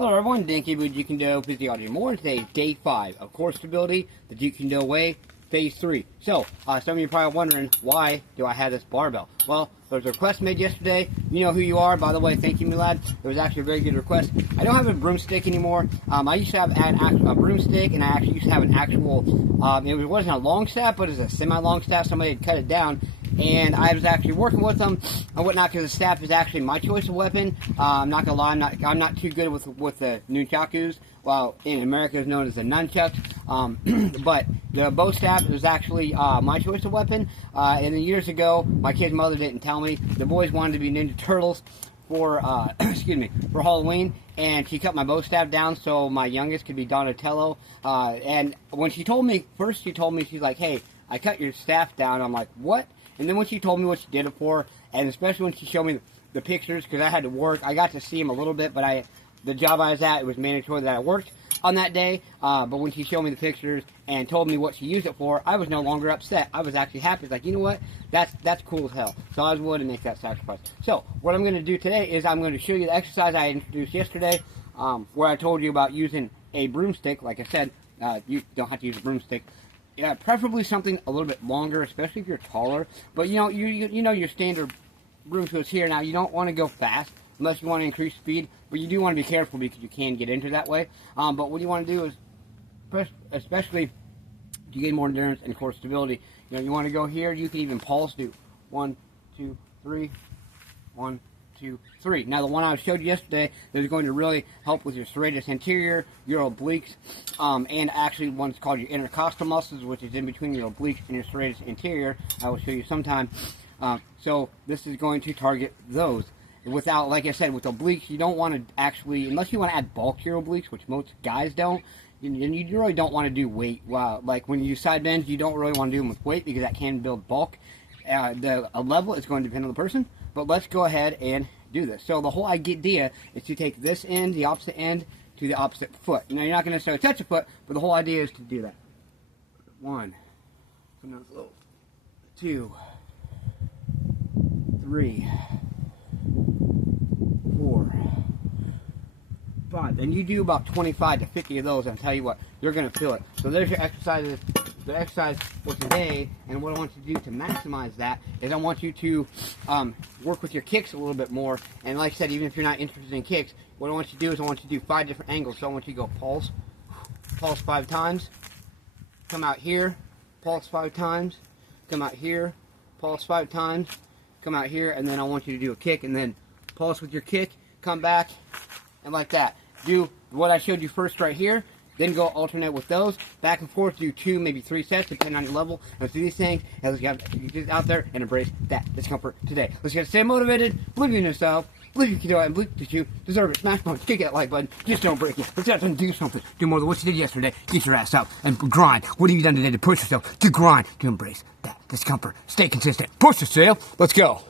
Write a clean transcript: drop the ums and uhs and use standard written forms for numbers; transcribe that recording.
Hello everyone, Dinky with Jeet Kune Physio Audio More. Today is day 5 of core stability, the Jeet Kune way, phase 3. So, some of you are probably wondering, why do I have this barbell? Well, there was a request made yesterday. You know who you are, by the way, thank you, my lad. It was actually a very good request. I don't have a broomstick anymore. I used to have a broomstick, and I actually used to have an actual, it wasn't a long staff, but it was a semi-long staff. Somebody had cut it down. And I was actually working with them and whatnot because the staff is actually my choice of weapon. I'm not gonna lie, I'm not too good with the nunchakus. Well, in America it's known as the nunchucks. But the bow staff is actually my choice of weapon. And then years ago, my kid's mother didn't tell me. The boys wanted to be Ninja Turtles for excuse me, for Halloween, and she cut my bow staff down so my youngest could be Donatello. And when she told me, first she told me, she's like, "Hey, I cut your staff down." I'm like, "What?" And then when she told me what she did it for, and especially when she showed me the pictures, because I had to work, I got to see them a little bit, but the job I was at, it was mandatory that I worked on that day. But when she showed me the pictures and told me what she used it for, I was no longer upset. I was actually happy. It's like, you know what? That's cool as hell. So I was willing to make that sacrifice. So what I'm going to do today is I'm going to show you the exercise I introduced yesterday, where I told you about using a broomstick. Like I said, you don't have to use a broomstick. Yeah, preferably something a little bit longer, especially if you're taller. But you know, you know your standard broom tools here. Now you don't want to go fast unless you want to increase speed, but you do want to be careful because you can get into that way. But what you want to do is, especially to gain more endurance and core stability, you know, you want to go here. You can even pulse, do 1, 2, 3, 1, 2, 3. Now the one I showed you yesterday is going to really help with your serratus anterior, your obliques, and actually one's called your intercostal muscles, which is in between your obliques and your serratus anterior. I will show you sometime. So this is going to target those. Without, like I said, with obliques, you don't want to actually, unless you want to add bulk to your obliques, which most guys don't, and you really don't want to do weight. Like when you do side bends, you don't really want to do them with weight because that can build bulk. The level is going to depend on the person. But let's go ahead and do this. So the whole idea is to take this end, the opposite end, to the opposite foot. Now you're not going to necessarily touch a foot, but the whole idea is to do that. 1, 2, 3, 4, 5. And you do about 25 to 50 of those, and I'll tell you what, you're going to feel it. So there's your exercises. The exercise for today, and what I want you to do to maximize that is I want you to work with your kicks a little bit more. And like I said, even if you're not interested in kicks, what I want you to do is I want you to do 5 different angles. So I want you to go pulse 5 times, come out here, pulse 5 times, come out here, pulse 5 times, come out here, and then I want you to do a kick, and then pulse with your kick, come back, and like that. Do what I showed you first right here. Then go alternate with those, back and forth, do 2, maybe 3 sets, depending on your level. Let's do these things, and let's get out there and embrace that discomfort today. Let's get stay motivated, believe in yourself, believe you can do it, and believe that you deserve it. Smash punch, kick that like button, just don't break it. Let's get out there and do something. Do more than what you did yesterday. Get your ass up and grind. What have you done today to push yourself, to grind, to embrace that discomfort? Stay consistent. Push yourself. Let's go.